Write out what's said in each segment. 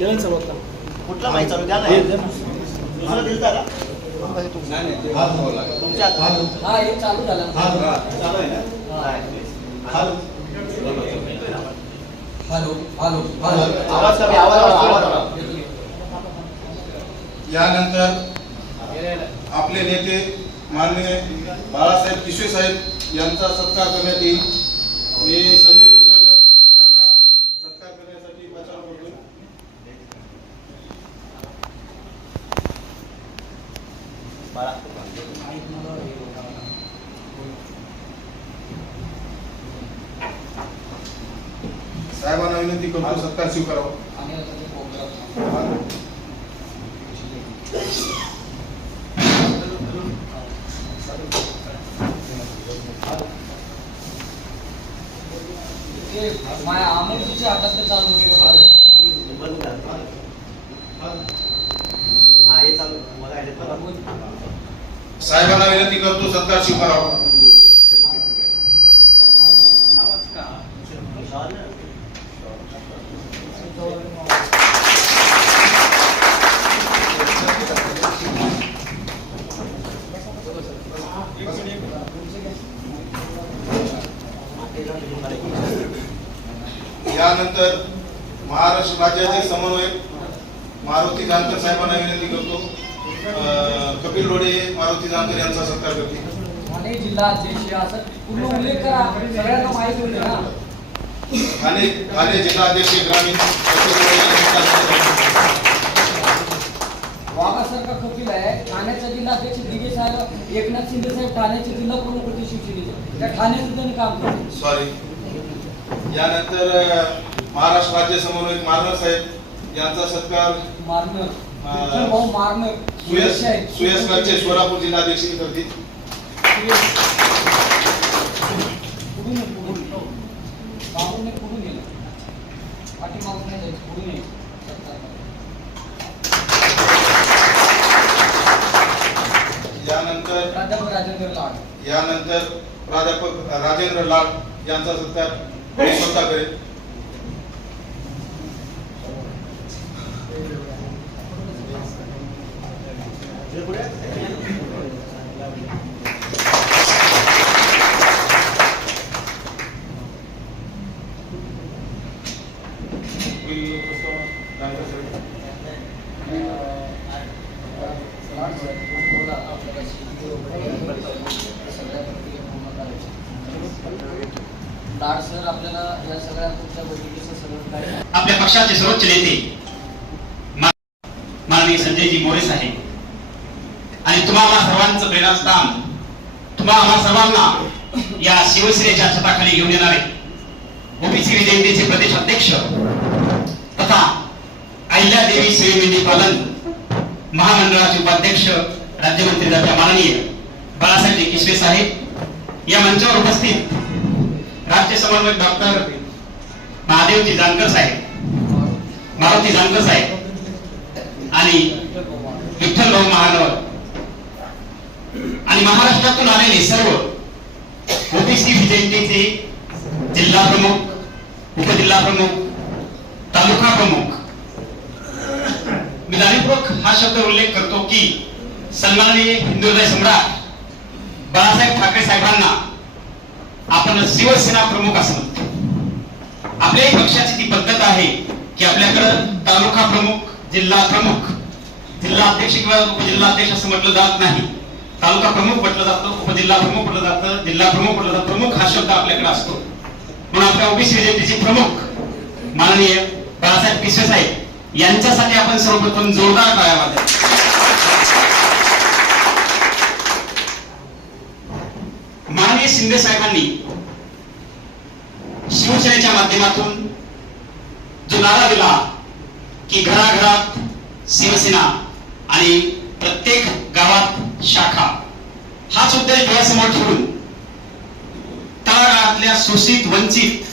केलं चालू आता कुठला माहिती चालू द्या ना हे का. तुमच्या. हा हे चालू झालं. चालू आहे ना हॅलो हॅलो आवाज कमी आवाज आवाज आवाज यानंतर आपले नेते माननीय बाळासाहेब किशोर साहेब यांचा सत्कार करण्यात येईल मी संजय कुसळकर यांना सत्कार करण्यासाठी प्रचार करतो बाळा. साहेबांना विनंती करतो सत्कार स्वीकारावा. आणि आता माझ्या अमोलजीच्या हातात चालू होते बंद करा. हा हे चालू मला ह्याच्यात बघा. साहेबांना विनंती करतो सत्कार स्वीकारावा. यानंतर महाराष्ट्र राज्याचे समन्वयक मारुती जानकर साहेबांना विनंती करतो. अं, कपिल हे मारुती जानकर यांचा सत्कार करतील. ठाणे जिल्हा अध्यक्ष असं पूर्ण उल्लेख करा. सगळ्यांना माहिती होते ना. ठाणे ठाणे जिल्हाध्यक्ष ग्रामीण कपिल रोडे यांचा सत्कार करतील. वाघासारखा कपिल आहे. ठाण्याचा जिल्हाध्यक्ष दिगे साहेब एकनाथ शिंदे साहेब ठाण्याचे जिल्हा प्रमुख होते शिवसेनेचे. त्या ठाण्याचं त्यांनी काम केलं सॉरी यानंतर अं, महाराष्ट्र राज्य समन्वयक मारणार साहेब यांचा सत्कार. मारणं सुयस सोलापूर जिल्हाध्यक्ष करतील पुढून ये. यानंतर प्राध्यापक राजेंद्र लाड. यानंतर प्राध्यापक राजेंद्र लाड यांचा सत्कार स्वतः करेल हे पुढे. लाड सर आपल्याला या सगळ्या पुढच्या बैठकीचं सगळं काय? आपल्या पक्षाचे सर्वोच्च नेते माननीय संजयजी मोरे साहेब. आणि तुम्हाला सर्वांचं प्रेरणास्थान तुम्हाला सर्वांना या शिवसेनेच्या छताखाली घेऊन येणारे ओबीसी जयंतीचे प्रदेश अध्यक्ष तथा अहिल्यादेवी सेवेमिनी पालन महामंडळाचे उपाध्यक्ष राज्यमंत्री दादा माननीय बाळासाहेब किसवे साहेब या मंचावर उपस्थित राज्य समन्वयक डॉक्टर महादेवजी जानकर साहेब मारुती जानकर साहेब आणि विठ्ठल भाऊ महानवर. आणि महाराष्ट्रातून आलेले सर्व ओबीसी विजयंतीचे जिल्हा प्रमुख उपजिल्हा प्रमुख तालुका प्रमुख. मी जाणीवपूर्वक हा शब्द उल्लेख करतो की सन्माननीय हिंदुदय सम्राट बाळासाहेब ठाकरे साहेबांना आपण शिवसेना प्रमुख असं म्हणतो आपल्याही पक्षाची ती पद्धत आहे की आपल्याकडं तालुका प्रमुख जिल्हा प्रमुख जिल्हा अध्यक्ष किंवा उपजिल्हाध्यक्ष असं म्हटलं जात नाही. तालुका प्रमुख म्हटलं जातं उपजिल्हा प्रमुख म्हटलं जातं जिल्हा प्रमुख म्हटलं जातं प्रमुख हा शब्द आपल्याकडे असतो. म्हणून आपल्या ओबीसी जयंतीचे प्रमुख माननीय बाळासाहेब पिसे साहेब यांच्यासाठी आपण सर्वप्रथम जोरदार टाळ्या वाजवा माननीय शिंदे साहेबांनी शिवसेनेच्या माध्यमातून जो नारा दिला की घराघरात शिवसेना आणि प्रत्येक गावात शाखा हाच उद्देश डोळ्यासमोर ठेवून तळागाळातल्या शोषित वंचित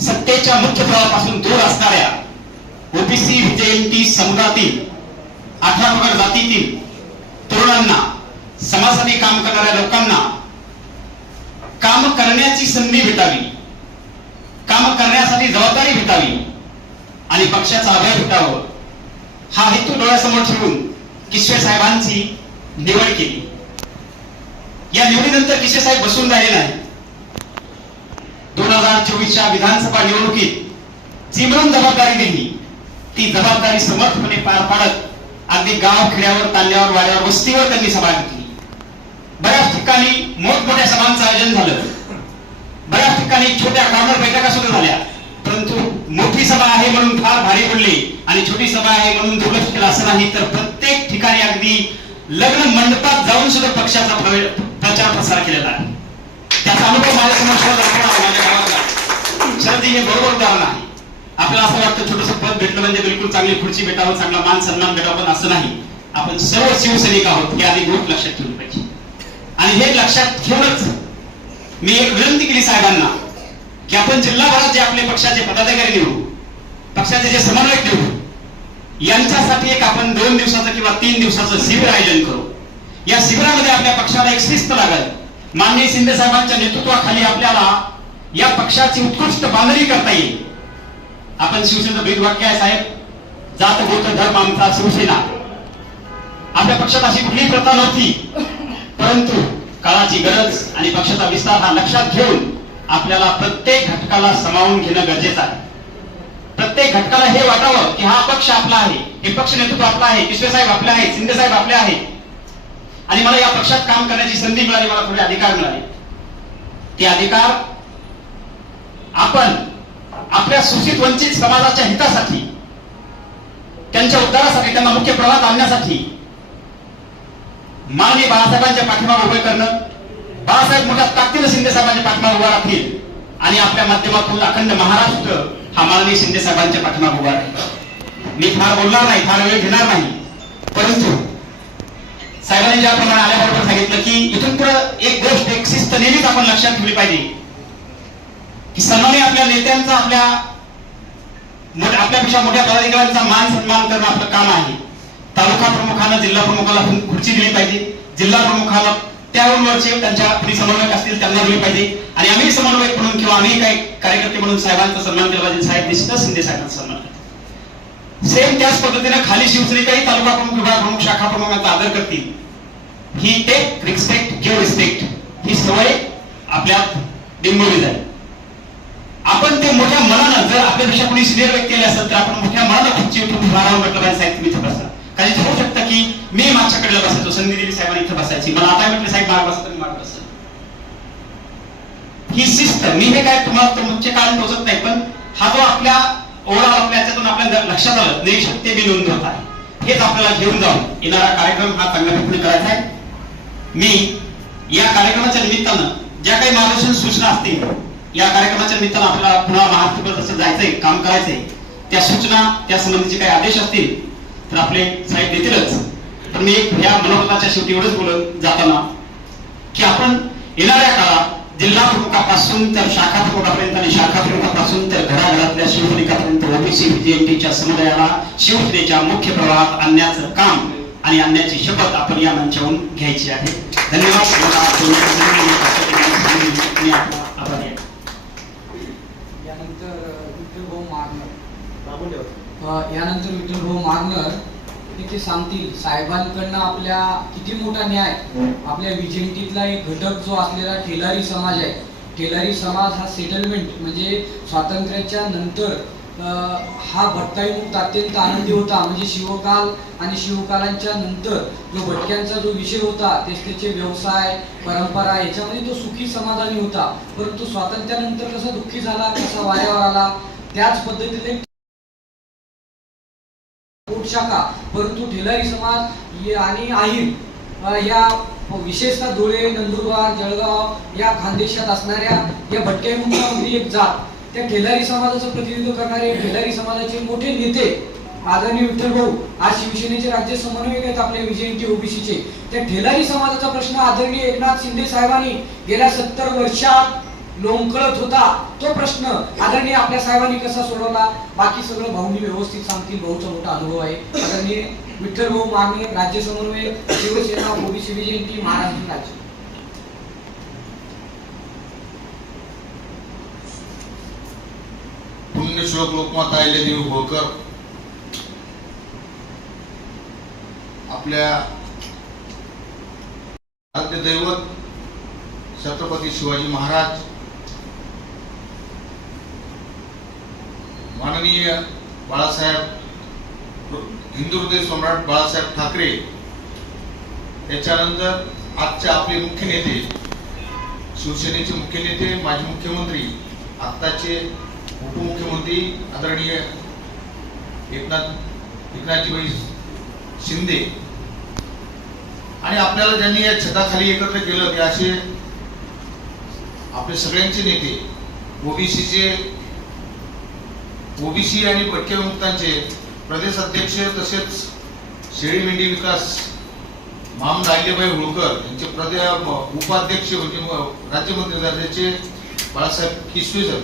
सत्तेच्या मुख्य प्रवाहापासून दूर असणाऱ्या ओबीसी विजयंती समुदायातील अठरा जातीतील तरुणांना समाजासाठी काम करणाऱ्या लोकांना संधी भेटावी. काम करण्यासाठी जबाबदारी भेटावी. आणि पक्षाचा अभय भेटावं. हा हेतू डोळ्यासमोर ठेवून किशोर साहेबांची निवड केली. या निवडीनंतर किशोर साहेब बसून राहिले नाही दोन हजार चोवीसच्या विधानसभा निवडणुकीत चिमरून जबाबदारी दिली ती जबाबदारी समर्थपणे पार पाडत अगदी गाव खेड्यावर तांड्यावर वाड्यावर वस्तीवर त्यांनी सभा घेतली. बऱ्याच ठिकाणी मोठमोठ्या सभांचं आयोजन झालं. बऱ्याच ठिकाणी छोट्या ग्रामर बैठका सुद्धा झाल्या. परंतु मोठी सभा आहे म्हणून फार भारी पडली. आणि छोटी सभा आहे म्हणून दुर्लक्ष केलं असं नाही तर प्रत्येक ठिकाणी अगदी लग्न मंडपात जाऊन सुद्धा पक्षाचा प्रचार प्रसार केलेला आहे. त्याचा अनुभव माझ्यासमोर शरद माझ्या शरदजी हे बरोबर उदाहरण आहे. आपल्याला असं वाटतं छोटस पद भेटलं म्हणजे बिलकुल चांगली खुर्ची भेटावं चांगला मान सन्मान भेटावं पण असं नाही. आपण सर्व शिवसैनिक आहोत हे आधी ग्रुप लक्षात ठेवलं पाहिजे. आणि हे लक्षात ठेवूनच मी एक विनंती केली साहेबांना की आपण जिल्हाभरात जे आपले पक्षाचे पदाधिकारी निवडू पक्षाचे जे समन्वयक निवडू यांच्यासाठी एक आपण दोन दिवसाचं किंवा तीन दिवसाचं शिबिर आयोजन करू. या शिबिरामध्ये आपल्या पक्षाला एक शिस्त लागल. माननीय शिंदे साहेबांच्या नेतृत्वाखाली आपल्याला या पक्षाची उत्कृष्ट बांधणी करता येईल. आपण शिवसेनेचं ब्रीद वाक्य आहे साहेब. जात गोत्र धर्म आमचा शिवसेना. आपल्या पक्षात अशी कुठलीही प्रथा नव्हती. परंतु काळाची गरज आणि पक्षाचा विस्तार हा लक्षात घेऊन आपल्याला प्रत्येक घटकाला समावून घेणं गरजेचं आहे. प्रत्येक घटकाला हे वाटावं की हा पक्ष आपला आहे हे पक्ष नेतृत्व आपला आहे किशोर साहेब आपले आहेत शिंदे साहेब आपले आहेत. आणि मला या पक्षात काम करण्याची संधी मिळाली मला थोडे अधिकार मिळाले. ते अधिकार आपण आपल्या सुशित वंचित समाजाच्या हितासाठी त्यांच्या उद्धारासाठी त्यांना मुख्य प्रवाहात आणण्यासाठी माननीय बाळासाहेबांच्या पाठीमागे उभे करणं बाळासाहेब मोठ्या ताकदीनं शिंदे साहेबांच्या पाठीमागे उभा राहतील. आणि आपल्या माध्यमातून अखंड महाराष्ट्र हा माननीय शिंदे साहेबांच्या पाठीमागे उभा राहील. मी फार बोलणार नाही फार वेळ घेणार नाही. परंतु साहेबांनी ज्याप्रमाणे आल्याबरोबर सांगितलं की इथून पुढे एक गोष्ट एक शिस्त नेहमीच आपण लक्षात ठेवली पाहिजे. की सन्माने आपल्या नेत्यांचा आपल्या आपल्यापेक्षा मोठ्या पदाधिकाऱ्यांचा मान सन्मान करणं आपलं काम आहे. तालुका प्रमुखानं जिल्हा प्रमुखाला खुर्ची दिली पाहिजे. जिल्हा प्रमुखाला त्यावरचे त्यांच्या समन्वयक असतील त्यांना दिली पाहिजे. आणि आम्ही समन्वयक म्हणून किंवा आम्ही काही कार्यकर्ते म्हणून साहेबांचा सन्मान केला पाहिजे. साहेब निश्चितच शिंदे साहेबांचा सन्मान सेम त्याच पद्धतीने खाली शिवसेनेचाही तालुका प्रमुख विभाग प्रमुख शाखा प्रमुखांचा आदर करतील. ही टेक रिस्पेक्ट गिव्ह रिस्पेक्ट ही सवय आपल्यात बिंबवली जाईल आपण ते मोठ्या मनानं जर आपल्यापेक्षा कोणी सिनियर व्यक्ती आले असेल तर आपण मोठ्या मनानं खुर्ची उठून म्हटलं पाहिजे साहेब तुम्ही थोडासा काही ठरवू शकता की मी मागच्या कडेला बसायचो संधी दिली साहेबांनी इथं बसायची. मला आता म्हटलं साहेब माग बसत मी माग बसेल ही शिस्त मी हे काय तुम्हाला तुमचे कारण टोचत नाही पण हा जो आपल्या ओढा आपल्या याच्यातून आपल्या लक्षात आलं नैशक्य मी नोंद होत. आहे हेच आपल्याला घेऊन जाऊन येणारा कार्यक्रम हा चांगल्या पद्धतीने करायचा आहे. मी या कार्यक्रमाच्या निमित्तानं ज्या काही मार्गदर्शन सूचना असतील या कार्यक्रमाच्या निमित्तानं आपल्याला पुन्हा महाराष्ट्रभर जसं जायचंय काम करायचंय. त्या सूचना त्या संबंधीचे काही आदेश असतील तर आपले साहेब देतीलच तर मी एक या मनोगताच्या शेवटी एवढंच बोलत जाताना की आपण येणाऱ्या काळात जिल्हा प्रमुखापासून तर शाखा प्रमुखापर्यंत आणि शाखा प्रमुखापासून तर घराघरातल्या शिवसैनिकापर्यंत ओबीसी बीजेपीच्या समुदायाला शिवसेनेच्या मुख्य प्रवाहात आणण्याचं काम आणि आणण्याची शपथ आपण या मंचावरून घ्यायची आहे. धन्यवाद मला बोलण्याची मी आपला आभारी आहे यानंतर विठ्ठल भाऊ मारणार मागून ठेवा अ, यानंतर विठ्ठल भाऊ मारणार हे ते सांगतील. साहेबांकडनं आपल्या किती मोठा न्याय आपल्या विजयंतीतला एक घटक जो असलेला ठेलारी समाज आहे. ठेलारी समाज हा सेटलमेंट म्हणजे स्वातंत्र्याच्या नंतर हा हा भटकाईमुक्त अत्यंत आनंदी होता. म्हणजे शिवकाल आणि शिवकालांच्या नंतर जो भटक्यांचा जो विषय होता तेच त्याचे व्यवसाय परंपरा याच्यामध्ये तो सुखी समाधानी होता. परंतु स्वातंत्र्यानंतर कसा दुःखी झाला कसा वाऱ्यावर आला त्याच पद्धतीने शाखा परंतु ठेलारी समाज आणि आहिर या विशेषतः धुळे नंदुरबार जळगाव या खानदेशात असणाऱ्या या भटक्यामुक्तामधली एक जात. त्या ठेलारी समाजाचं प्रतिनिधित्व करणारे ठेलारी समाजाचे मोठे नेते आदरणीय विठ्ठल भाऊ आज शिवसेनेचे राज्य समन्वयक आहेत आपल्या विजयंती ओबीसीचे. त्या ठेलारी समाजाचा प्रश्न आदरणीय एकनाथ शिंदे साहेबांनी गेल्या सत्तर वर्षात लोंकळत होता तो प्रश्न. आदरणीय आपल्या साहेबांनी कसा सोडवला? बाकी सगळं भाऊनी व्यवस्थित सांगतील. भाऊचा मोठा अनुभव आहे. आदरणीय विठ्ठल भाऊ माने राज्य समन्वयक शिवसेना ओबीसी शिवजयंती महाराष्ट्र राज्य. पुण्यश्लोक लोकमाता अहिल्यादेवी भोकर आपल्या आद्य दैवत छत्रपती शिवाजी महाराज माननीय बाळासाहेब हिंदू हृदय सम्राट बाळासाहेब ठाकरे याच्यानंतर आजचे आपले मुख्य नेते शिवसेनेचे मुख्य नेते माजी मुख्यमंत्री आत्ताचे उपमुख्यमंत्री आदरणीय एकनाथ एकनाथजीबाई शिंदे. आणि आपल्याला ज्यांनी या छताखाली एकत्र केलं ते असे आपले सगळ्यांचे नेते ओबीसीचे ओबीसी आणि भटके मुक्तांचे प्रदेश अध्यक्ष तसेच शेळी मेंढी विकास माम अहिल्याबाई होळकर यांचे प्रदे उपाध्यक्ष म्हणजे म- राज्यमंत्री दर्जाचे बाळासाहेब किसवेकर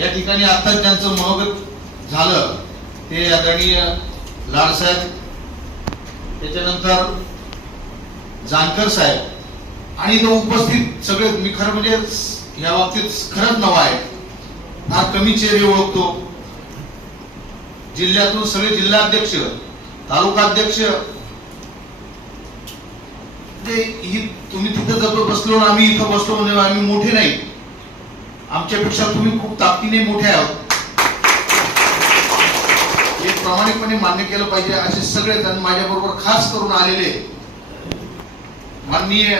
या ठिकाणी आता ज्यांचं मनोगत झालं ते आदरणीय लाडसाहेब त्याच्यानंतर जानकर साहेब आणि तो उपस्थित सगळे मी खरं म्हणजे या बाबतीत खरंच नवा आहे. हा कमी चेहरे ओळखतो. जिल्ह्यातून सगळे जिल्हाध्यक्ष तालुकाध्यक्ष म्हणजे ही तुम्ही तिथं जर बसलो आम्ही इथं बसलो म्हणजे आम्ही मोठे नाही. आमच्यापेक्षा तुम्ही खूप ताकदीने मोठे आहोत. हे प्रामाणिकपणे मान्य केलं पाहिजे असे सगळे जण माझ्याबरोबर खास करून आलेले. माननीय